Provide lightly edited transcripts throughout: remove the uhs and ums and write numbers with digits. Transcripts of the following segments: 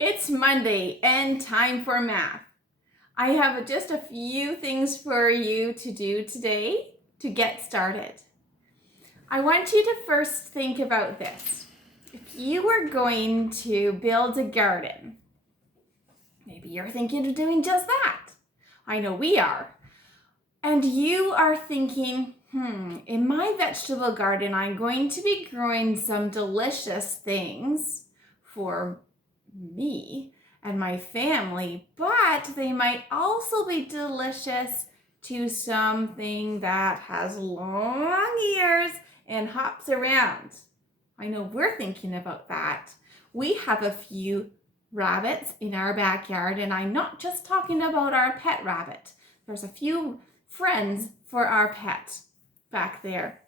It's Monday and time for math. I have just a few things for you to do today to get started. I want you to first think about this. If you were going to build a garden, maybe you're thinking of doing just that. I know we are. And you are thinking, in my vegetable garden, I'm going to be growing some delicious things for me and my family, but they might also be delicious to something that has long ears and hops around. I know we're thinking about that. We have a few rabbits in our backyard, and I'm not just talking about our pet rabbit. There's a few friends for our pet back there.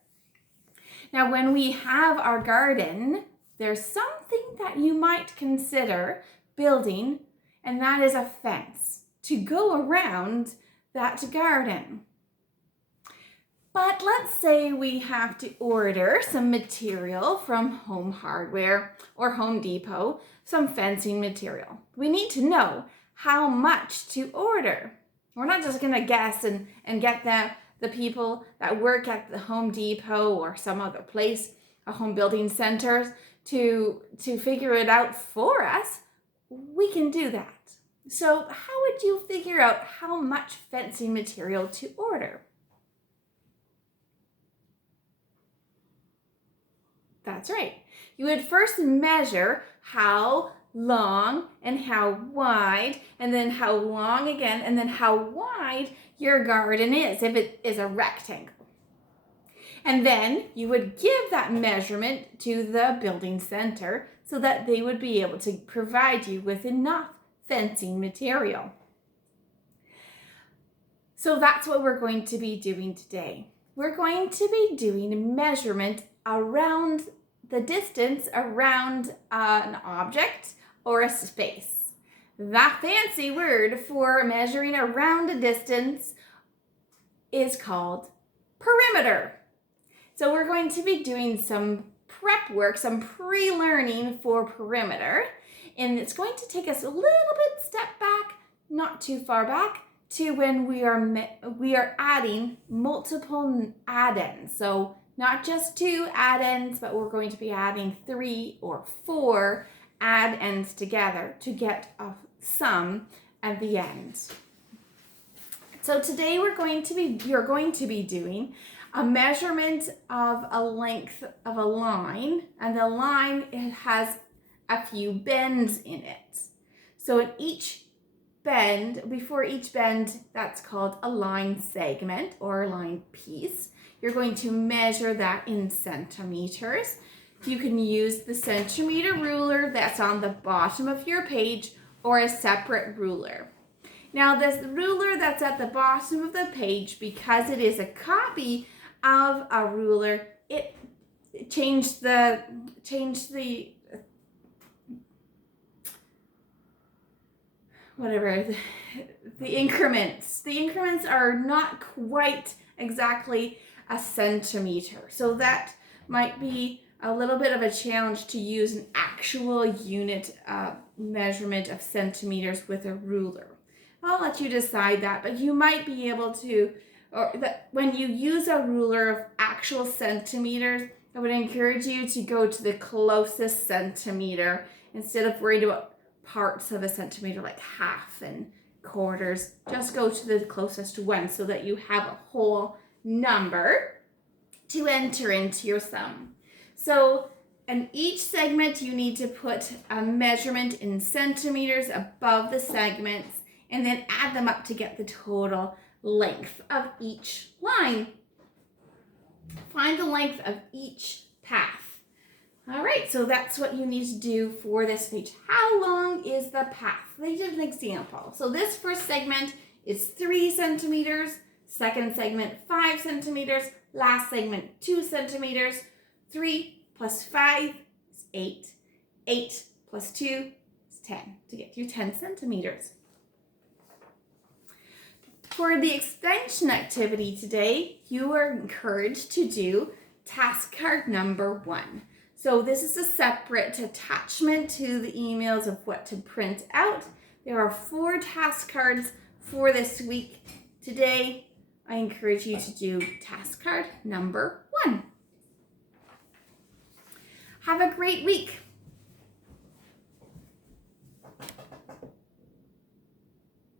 Now, when we have our garden, there's something that you might consider building, and that is a fence to go around that garden. But let's say we have to order some material from Home Hardware or Home Depot, some fencing material. We need to know how much to order. We're not just going to guess and get the people that work at the Home Depot or some other place, a home building center, to figure it out for us. We can do that. So how would you figure out how much fencing material to order? That's right. You would first measure how long and how wide, and then how long again, and then how wide your garden is, if it is a rectangle. And then you would give that measurement to the building center so that they would be able to provide you with enough fencing material. So that's what we're going to be doing today. We're going to be doing a measurement around the distance around an object or a space. That fancy word for measuring around a distance is called perimeter. So we're going to be doing some prep work, some pre-learning for perimeter, and it's going to take us a little bit step back, not too far back, to when we are adding multiple add-ins. So not just 2 add-ins, but we're going to be adding 3 or 4 add-ins together to get a sum at the end. So today you're going to be doing a measurement of a length of a line, and the line, it has a few bends in it. So in each bend, before each bend, that's called a line segment or a line piece. You're going to measure that in centimeters. You can use the centimeter ruler that's on the bottom of your page or a separate ruler. Now this ruler that's at the bottom of the page, because it is a copy of a ruler, it changed the increments. The increments are not quite exactly a centimeter. So that might be a little bit of a challenge to use an actual unit measurement of centimeters with a ruler. I'll let you decide that, but you might be able to, or that when you use a ruler of actual centimeters, I would encourage you to go to the closest centimeter instead of worried about parts of a centimeter like half and quarters. Just go to the closest one so that you have a whole number to enter into your sum. So in each segment, you need to put a measurement in centimeters above the segments and then add them up to get the total length of each line. Find the length of each path. All right, so that's what you need to do for this page. How long is the path? They did an example. So this first segment is 3 centimeters, second segment 5 centimeters, last segment 2 centimeters. 3 plus 5 is 8. 8 plus 2 is 10 to get you 10 centimeters. For the extension activity today, you are encouraged to do task card number 1. So this is a separate attachment to the emails of what to print out. There are 4 task cards for this week. Today, I encourage you to do task card number 1. Have a great week.